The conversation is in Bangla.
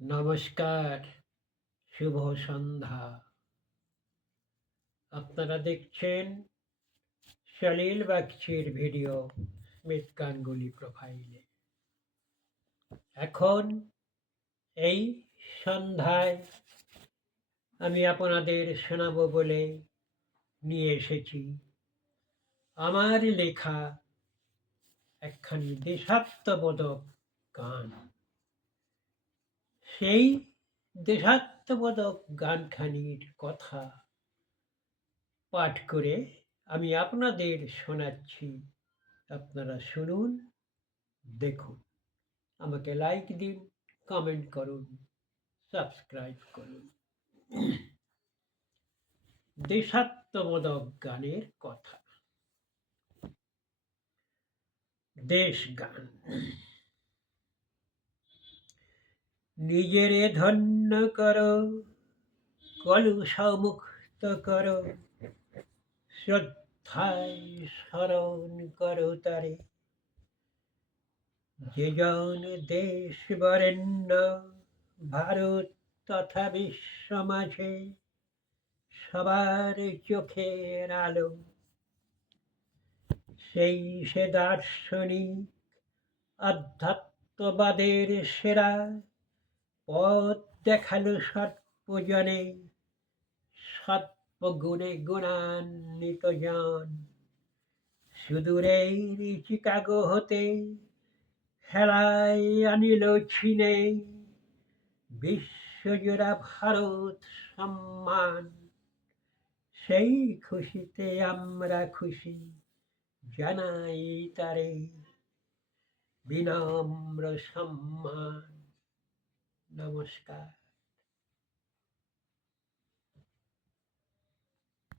নমস্কার, শুভ সন্ধ্যা। আপনারা দেখছেন সলিল বাগচির ভিডিও স্মিথ গাঙ্গুলি প্রোফাইলে। এখন এই সন্ধ্যায় আমি আপনাদের শোনাবো বলে নিয়ে এসেছি আমার লেখা একখানি দেশাত্মবোধক গান। সেই দেশাত্মবোধক গানখানির কথা পাঠ করে আমি আপনাদের শোনাচ্ছি। আপনারা শুনুন, দেখুন, আমাকে লাইক দিন, কমেন্ট করুন, সাবস্ক্রাইব করুন। দেশাত্মবোধক গানের কথা। দেশ গান। নিজেরে ধন্য করো, কলুষমুক্ত করো, শ্রদ্ধায় স্মরণ করো তারে। যেজন দেশ বরেণ্য ভারত তথা বিশ্ব মাঝে সবার চোখের আলো, সেই সে দার্শনিক আধ্যাত্মবাদের সেরা, পথ দেখালো সর্বজনে, সর্বগুণে গুণান্বিত জন। সুদূরের চিকাগো হতে হেলায় আনিল ছিনে, বিশ্বজোড়া ভারত সম্মান। সেই খুশিতে আমরা খুশি, জানাই তারে বিনম্র সম্মান। নমস্কার।